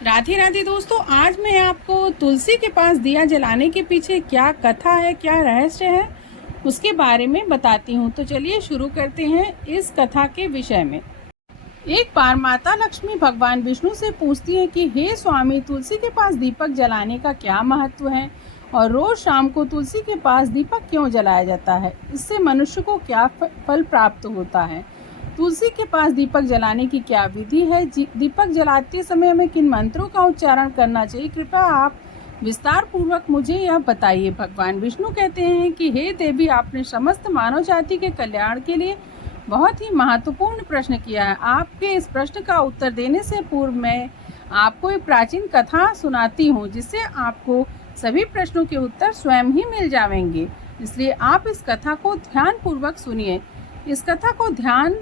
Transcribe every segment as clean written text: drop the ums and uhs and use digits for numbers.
राधे राधे दोस्तों, आज मैं आपको तुलसी के पास दिया जलाने के पीछे क्या कथा है, क्या रहस्य है, उसके बारे में बताती हूँ। तो चलिए शुरू करते हैं इस कथा के विषय में। एक बार माता लक्ष्मी भगवान विष्णु से पूछती है कि हे स्वामी, तुलसी के पास दीपक जलाने का क्या महत्व है और रोज शाम को तुलसी के पास दीपक क्यों जलाया जाता है, इससे मनुष्य को क्या फल प्राप्त होता है, तुलसी के पास दीपक जलाने की क्या विधि है, दीपक जलाते समय हमें किन मंत्रों का उच्चारण करना चाहिए, कृपया आप विस्तार पूर्वक मुझे यह बताइए। भगवान विष्णु कहते हैं कि हे देवी, आपने समस्त मानव जाति के कल्याण के लिए बहुत ही महत्वपूर्ण प्रश्न किया है। आपके इस प्रश्न का उत्तर देने से पूर्व मैं आपको एक प्राचीन कथा सुनाती हूँ, जिससे आपको सभी प्रश्नों के उत्तर स्वयं ही मिल जाएंगे। इसलिए आप इस कथा को ध्यान पूर्वक सुनिए। इस कथा को ध्यान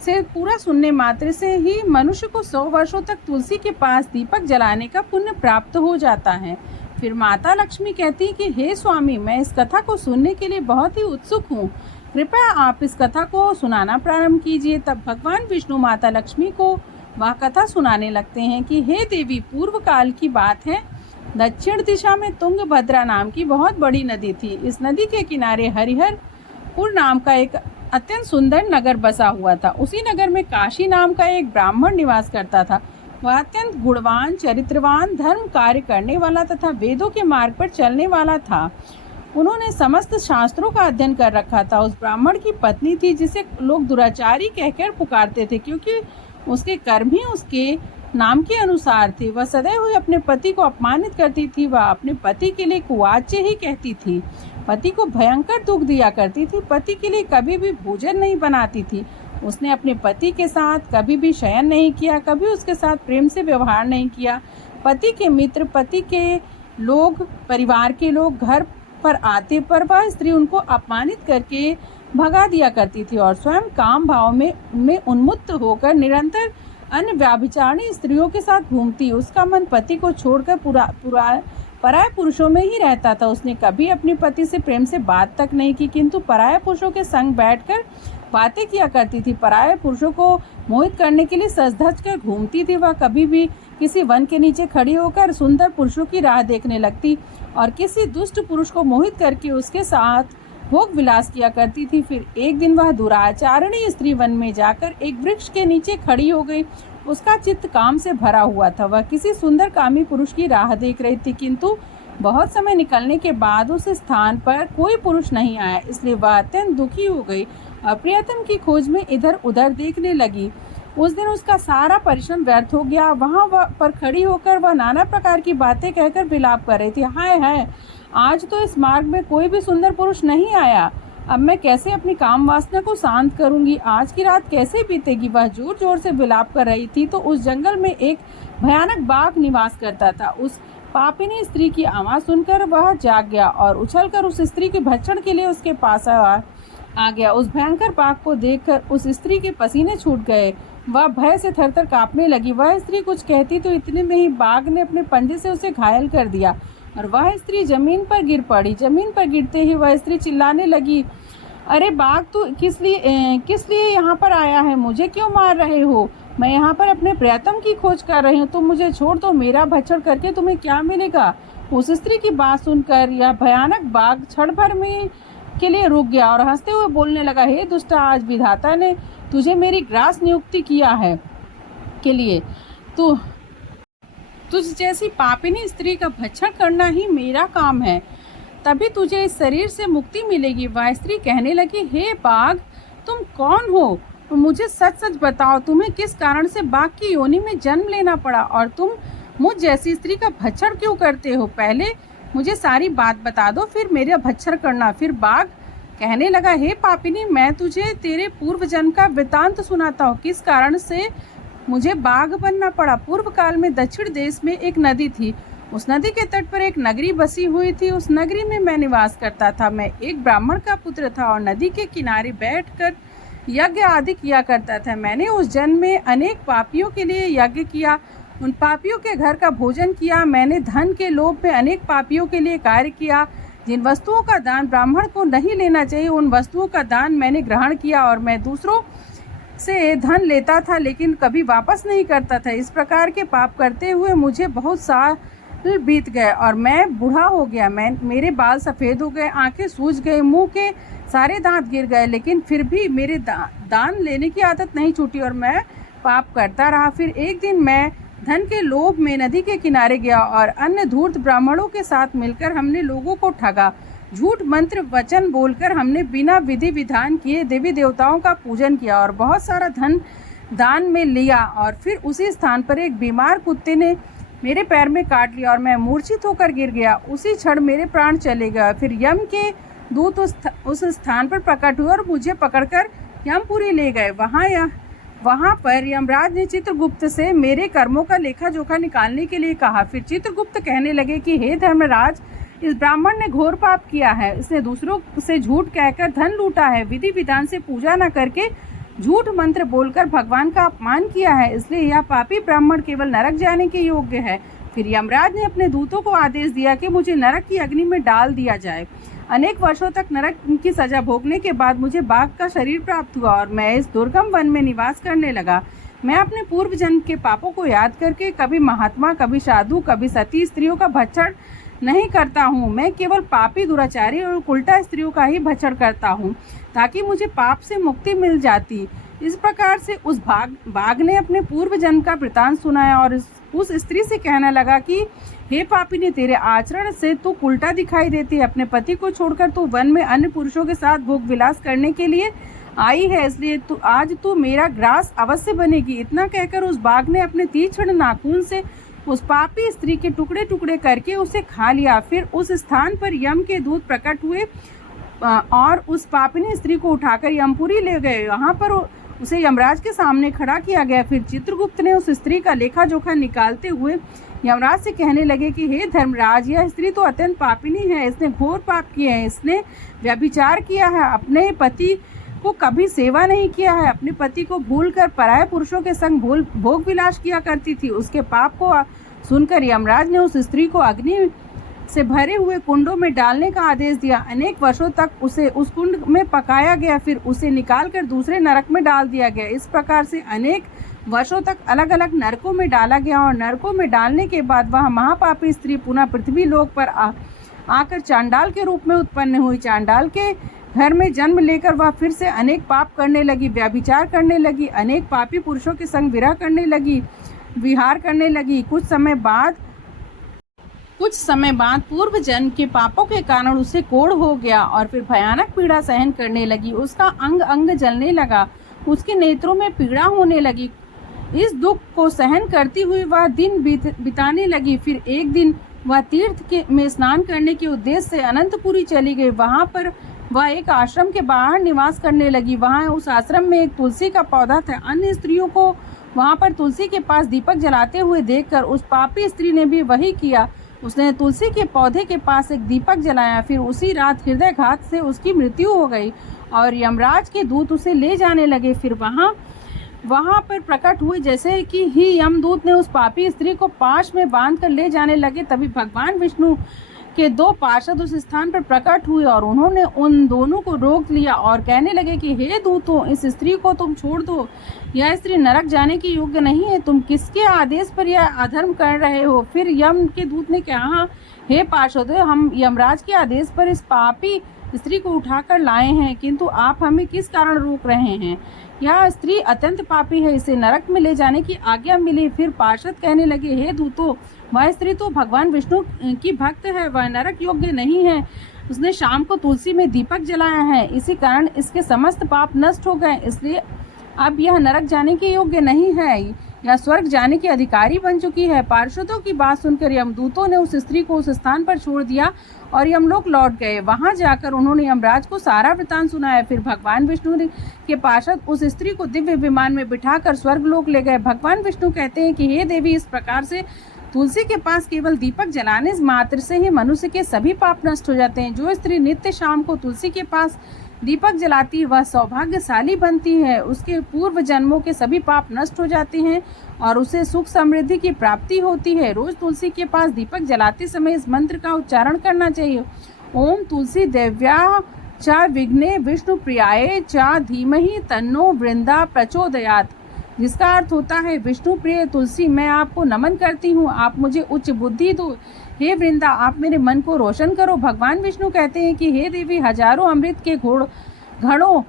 से पूरा सुनने मात्र से ही मनुष्य को 100 वर्षों तक तुलसी के पास दीपक जलाने का पुण्य प्राप्त हो जाता है। फिर माता लक्ष्मी कहती है कि हे स्वामी, मैं इस कथा को सुनने के लिए बहुत ही उत्सुक हूँ, कृपया आप इस कथा को सुनाना प्रारंभ कीजिए। तब भगवान विष्णु माता लक्ष्मी को वह कथा सुनाने लगते हैं कि हे देवी, पूर्व काल की बात है, दक्षिण दिशा में तुंगभद्रा नाम की बहुत बड़ी नदी थी। इस नदी के किनारे हरिहरपुर नाम का एक अत्यंत सुंदर नगर बसा हुआ था। उसी नगर में काशी नाम का एक ब्राह्मण निवास करता था। वह अत्यंत गुणवान, चरित्रवान, धर्म कार्य करने वाला तथा वेदों के मार्ग पर चलने वाला था। उन्होंने समस्त शास्त्रों का अध्ययन कर रखा था। उस ब्राह्मण की पत्नी थी, जिसे लोग दुराचारी कहकर पुकारते थे, क्योंकि उसके कर्म ही उसके नाम के अनुसार थे। वह सदैव हुए अपने पति को अपमानित करती थी। वह अपने पति के लिए कुवाच्य ही कहती थी, पति को भयंकर दुख दिया करती थी, पति के लिए कभी भी भोजन नहीं बनाती थी। उसने अपने पति के साथ कभी भी शयन नहीं किया, कभी उसके साथ प्रेम से व्यवहार नहीं किया। पति के मित्र, पति के लोग, परिवार के लोग घर पर आते पर वह स्त्री उनको अपमानित करके भगा दिया करती थी और स्वयं काम भाव में उन्मुक्त होकर निरंतर अन्य व्याभिचारिणी स्त्रियों के साथ घूमती। उसका मन पति को छोड़कर पराये पुरुषों में ही रहता था। उसने कभी अपने पति से प्रेम से बात तक नहीं की, किंतु पराये पुरुषों के संग बैठकर बातें किया करती थी। पराये पुरुषों को मोहित करने के लिए सज धज कर घूमती थी। वह कभी भी किसी वन के नीचे खड़ी होकर सुंदर पुरुषों की राह देखने लगती और किसी दुष्ट पुरुष को मोहित करके उसके साथ भोग विलास किया करती थी। फिर एक दिन वह दुराचारिणी स्त्री वन में जाकर एक वृक्ष के नीचे खड़ी हो गई। उसका चित्त काम से भरा हुआ था। वह किसी सुंदर कामी पुरुष की राह देख रही थी, किंतु बहुत समय निकलने के बाद उस स्थान पर कोई पुरुष नहीं आया। इसलिए वह अत्यंत दुखी हो गई और प्रियतम की खोज में इधर उधर देखने लगी। उस दिन उसका सारा परिश्रम व्यर्थ हो गया। वहाँ पर खड़ी होकर वह नाना प्रकार की बातें कहकर विलाप कर रही थी। हाय हाय, आज तो इस मार्ग में कोई भी सुंदर पुरुष नहीं आया। अब मैं कैसे अपनी काम वासना को शांत करूंगी? आज की रात कैसे बीतेगी? वह जोर जोर से विलाप कर रही थी तो उस जंगल में एक भयानक बाघ निवास करता था। उस पापिनी स्त्री की आवाज़ सुनकर वह जाग गया और उछलकर उस स्त्री के भक्षण के लिए उसके पास आ गया। उस भयंकर बाघ को देखकर उस स्त्री के पसीने छूट गए। वह भय से थरथर कांपने लगी। वह स्त्री कुछ कहती तो इतने में ही बाघ ने अपने पंजे से उसे घायल कर दिया और वह स्त्री जमीन पर गिर पड़ी। जमीन पर गिरते ही वह स्त्री चिल्लाने लगी, अरे बाघ, तू किस लिए यहाँ पर आया है? मुझे क्यों मार रहे हो? मैं यहाँ पर अपने प्रियतम की खोज कर रही हूँ। तुम मुझे छोड़ दो। मेरा भक्षण करके तुम्हें क्या मिलेगा? उस स्त्री की बात सुनकर यह भयानक बाघ क्षण भर में के लिए रुक गया और हंसते हुए बोलने लगा, हे दुष्टा, आज विधाता ने तुझे मेरी ग्रास नियुक्ति किया है के लिए तुझ जैसी पापिनी स्त्री का भक्षण करना ही मेरा काम है, तभी तुझे इस शरीर से मुक्ति मिलेगी। वह स्त्री कहने लगी, हे बाघ, तुम कौन हो? मुझे सच सच बताओ, तुम्हें किस कारण से बाघ की योनि में जन्म लेना पड़ा और तुम मुझ जैसी स्त्री का भक्षण क्यों करते हो? पहले मुझे सारी बात बता दो, फिर मेरा भक्षण करना। फिर बाघ कहने लगा, हे पापिनी, मैं तुझे तेरे पूर्व जन्म का वृतांत सुनाता हूँ, किस कारण से मुझे बाघ बनना पड़ा। पूर्व काल में दक्षिण देश में एक नदी थी। उस नदी के तट पर एक नगरी बसी हुई थी। उस नगरी में मैं निवास करता था। मैं एक ब्राह्मण का पुत्र था और नदी के किनारे बैठकर यज्ञ आदि किया करता था। मैंने उस जन्म में अनेक पापियों के लिए यज्ञ किया, उन पापियों के घर का भोजन किया। मैंने धन के लोभ में अनेक पापियों के लिए कार्य किया। जिन वस्तुओं का दान ब्राह्मण को नहीं लेना चाहिए, उन वस्तुओं का दान मैंने ग्रहण किया और मैं दूसरों से धन लेता था लेकिन कभी वापस नहीं करता था। इस प्रकार के पाप करते हुए मुझे बहुत साल बीत गए और मैं बूढ़ा हो गया। मेरे बाल सफ़ेद हो गए, आंखें सूज गई, मुंह के सारे दांत गिर गए, लेकिन फिर भी मेरे दान लेने की आदत नहीं छूटी और मैं पाप करता रहा। फिर एक दिन मैं धन के लोभ में नदी के किनारे गया और अन्य धूर्त ब्राह्मणों के साथ मिलकर हमने लोगों को ठगा। झूठ मंत्र वचन बोलकर हमने बिना विधि विधान किए देवी देवताओं का पूजन किया और बहुत सारा धन दान में लिया। और फिर उसी स्थान पर एक बीमार कुत्ते ने मेरे पैर में काट लिया और मैं मूर्छित होकर गिर गया। उसी क्षण मेरे प्राण चले गए। फिर यम के दूत उस स्थान पर प्रकट हुए और मुझे पकड़कर यमपुरी ले गए। वहाँ पर यमराज ने चित्रगुप्त से मेरे कर्मों का लेखा जोखा निकालने के लिए कहा। फिर चित्रगुप्त कहने लगे कि हे धर्मराज, इस ब्राह्मण ने घोर पाप किया है। इसने दूसरों से झूठ कहकर धन लूटा है, विधि विधान से पूजा न करके झूठ मंत्र बोलकर भगवान का अपमान किया है, इसलिए यह पापी ब्राह्मण केवल नरक जाने के योग्य है। फिर यमराज ने अपने दूतों को आदेश दिया कि मुझे नरक की अग्नि में डाल दिया जाए। अनेक वर्षों तक नरक की सजा भोगने के बाद मुझे बाघ का शरीर प्राप्त हुआ और मैं इस दुर्गम वन में निवास करने लगा। मैं अपने पूर्व जन्म के पापों को याद करके कभी महात्मा, कभी साधु, कभी सती स्त्रियों का भक्षण नहीं करता हूँ। मैं केवल पापी, दुराचारी और उल्टा स्त्रियों का ही भक्षण करता हूँ ताकि मुझे पाप से मुक्ति मिल जाती। इस प्रकार से उस बाघ ने अपने पूर्व जन्म का वृतांत सुनाया और उस स्त्री से कहने लगा कि हे पापिनी, तेरे आचरण से तू उल्टा दिखाई देती है। अपने पति को छोड़कर तू वन में अन्य पुरुषों के साथ भोग विलास करने के लिए आई है, इसलिए आज तू मेरा ग्रास अवश्य बनेगी। इतना कहकर उस बाघ ने अपने तीक्ष्ण नाखून से उस पापी स्त्री के टुकड़े टुकड़े करके उसे खा लिया। फिर उस स्थान पर यम के दूत प्रकट हुए और उस पापिनी स्त्री को उठाकर यमपुरी ले गए। यहाँ पर उसे यमराज के सामने खड़ा किया गया। फिर चित्रगुप्त ने उस स्त्री का लेखा जोखा निकालते हुए यमराज से कहने लगे कि हे धर्मराज, यह स्त्री तो अत्यंत पापिनी है। इसने घोर पाप किए हैं। इसने व्यभिचार किया है, अपने पति को कभी सेवा नहीं किया है, अपने पति को भूलकर पराये पुरुषों के संग भोग विलास किया करती थी। उसके पाप को सुनकर यमराज ने उस स्त्री को अग्नि से भरे हुए कुंडों में डालने का आदेश दिया। अनेक वर्षों तक उसे उस कुंड में पकाया गया, फिर उसे निकालकर दूसरे नरक में डाल दिया गया। इस प्रकार से अनेक वर्षों तक अलग अलग नरकों में डाला गया और नरकों में डालने के बाद वह महापापी स्त्री पुनः पृथ्वी लोक पर आकर चांडाल के रूप में उत्पन्न हुई। चांडाल के घर में जन्म लेकर वह फिर से अनेक पाप करने लगी, व्यभिचार करने लगी, अनेक पापी पुरुषों के संग विरह करने लगी, विहार करने लगी। कुछ समय बाद पूर्व जन्म के पापों के कारण उसे कोढ़ हो गया और फिर भयानक पीड़ा सहन करने लगी। उसका अंग अंग जलने लगा, उसके नेत्रों में पीड़ा होने लगी। इस दुख को सहन करती हुई वह दिन बिताने लगी। फिर एक दिन वह तीर्थ में स्नान करने के उद्देश्य से अनंतपुरी चली गई। वहाँ पर वह एक आश्रम के बाहर निवास करने लगी। वहाँ उस आश्रम में एक तुलसी का पौधा था। अन्य स्त्रियों को वहाँ पर तुलसी के पास दीपक जलाते हुए देखकर उस पापी स्त्री ने भी वही किया। उसने तुलसी के पौधे के पास एक दीपक जलाया। फिर उसी रात हृदयघात से उसकी मृत्यु हो गई और यमराज के दूत उसे ले जाने लगे। फिर वहाँ पर प्रकट हुए जैसे कि ही यमदूत ने उस पापी स्त्री को पाश में बांध कर ले जाने लगे। तभी भगवान विष्णु के दो पार्षद उस स्थान पर प्रकट हुए और उन्होंने उन दोनों को रोक लिया और कहने लगे कि हे दूतों, इस स्त्री को तुम छोड़ दो। यह स्त्री नरक जाने की योग्य नहीं है। तुम किसके आदेश पर यह अधर्म कर रहे हो? फिर यम के दूत ने कहा, हे पार्षदों, हम यमराज के आदेश पर इस पापी स्त्री को उठाकर लाए हैं, किंतु आप हमें किस कारण रोक रहे हैं? यह स्त्री अत्यंत पापी है, इसे नरक में ले जाने की आज्ञा मिली। फिर पार्षद कहने लगे, हे दूतों, वह स्त्री तो भगवान विष्णु की भक्त है, वह नरक योग्य नहीं है। उसने शाम को तुलसी में दीपक जलाया है, इसी कारण इसके समस्त पाप नष्ट हो गए, इसलिए अब यह नरक जाने के योग्य नहीं है, यह स्वर्ग जाने की अधिकारी बन चुकी है। पार्षदों की बात सुनकर यमदूतों ने उस स्त्री को उस स्थान पर छोड़ दिया और यमलोक लौट गए। वहां जाकर उन्होंने यमराज को सारा वृतांत सुनाया। फिर भगवान विष्णु के पार्षद उस स्त्री को दिव्य विमान में बिठाकर स्वर्ग लोक ले गए। भगवान विष्णु कहते हैं कि हे देवी, इस प्रकार से तुलसी के पास केवल दीपक जलाने मात्र से ही मनुष्य के सभी पाप नष्ट हो जाते हैं। जो स्त्री नित्य शाम को तुलसी के पास दीपक जलाती वह सौभाग्यशाली बनती है, उसके पूर्व जन्मों के सभी पाप नष्ट हो जाते हैं और उसे सुख समृद्धि की प्राप्ति होती है। रोज तुलसी के पास दीपक जलाते समय इस मंत्र का उच्चारण करना चाहिए, ओम तुलसी देव्या चा विघ्ने विष्णु प्रियाय चा धीमहि तन्नो वृंदा प्रचोदयात, जिसका अर्थ होता है विष्णु प्रिय तुलसी, मैं आपको नमन करती हूँ, आप मुझे उच्च बुद्धि दो। हे वृंदा, आप मेरे मन को रोशन करो। भगवान विष्णु कहते हैं कि हे देवी, हजारों अमृत के घड़ों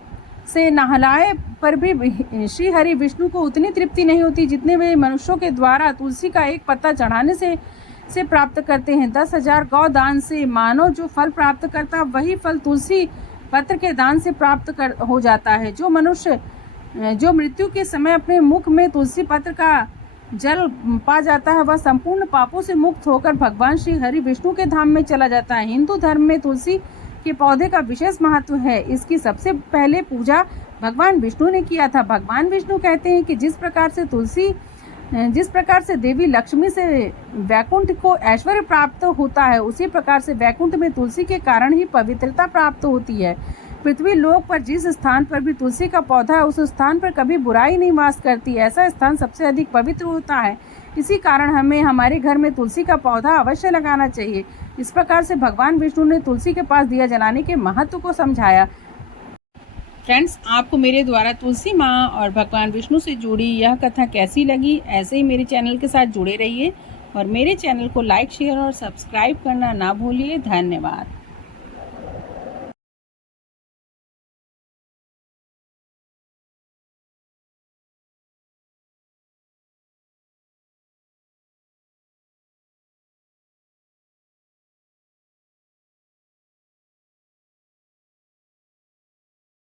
से नहलाए पर भी श्री हरि विष्णु को उतनी तृप्ति नहीं होती जितने वे मनुष्यों के द्वारा तुलसी का एक पत्ता चढ़ाने से प्राप्त करते हैं। 10,000 गौ दान से मानव जो फल प्राप्त करता, वही फल तुलसी पत्र के दान से प्राप्त हो जाता है। जो मनुष्य जो मृत्यु के समय अपने मुख में तुलसी पत्र का जल पा जाता है, वह संपूर्ण पापों से मुक्त होकर भगवान श्री हरि विष्णु के धाम में चला जाता है। हिंदू धर्म में तुलसी के पौधे का विशेष महत्व है। इसकी सबसे पहले पूजा भगवान विष्णु ने किया था। भगवान विष्णु कहते हैं कि जिस प्रकार से देवी लक्ष्मी से वैकुंठ को ऐश्वर्य प्राप्त होता है, उसी प्रकार से वैकुंठ में तुलसी के कारण ही पवित्रता प्राप्त होती है। पृथ्वी लोक पर जिस स्थान पर भी तुलसी का पौधा है, उस स्थान पर कभी बुराई नहीं वास करती। ऐसा स्थान सबसे अधिक पवित्र होता है। इसी कारण हमें हमारे घर में तुलसी का पौधा अवश्य लगाना चाहिए। इस प्रकार से भगवान विष्णु ने तुलसी के पास दिया जलाने के महत्व को समझाया। फ्रेंड्स, आपको मेरे द्वारा तुलसी माँ और भगवान विष्णु से जुड़ी यह कथा कैसी लगी? ऐसे ही मेरे चैनल के साथ जुड़े रहिए और मेरे चैनल को लाइक, शेयर और सब्सक्राइब करना ना भूलिए। धन्यवाद।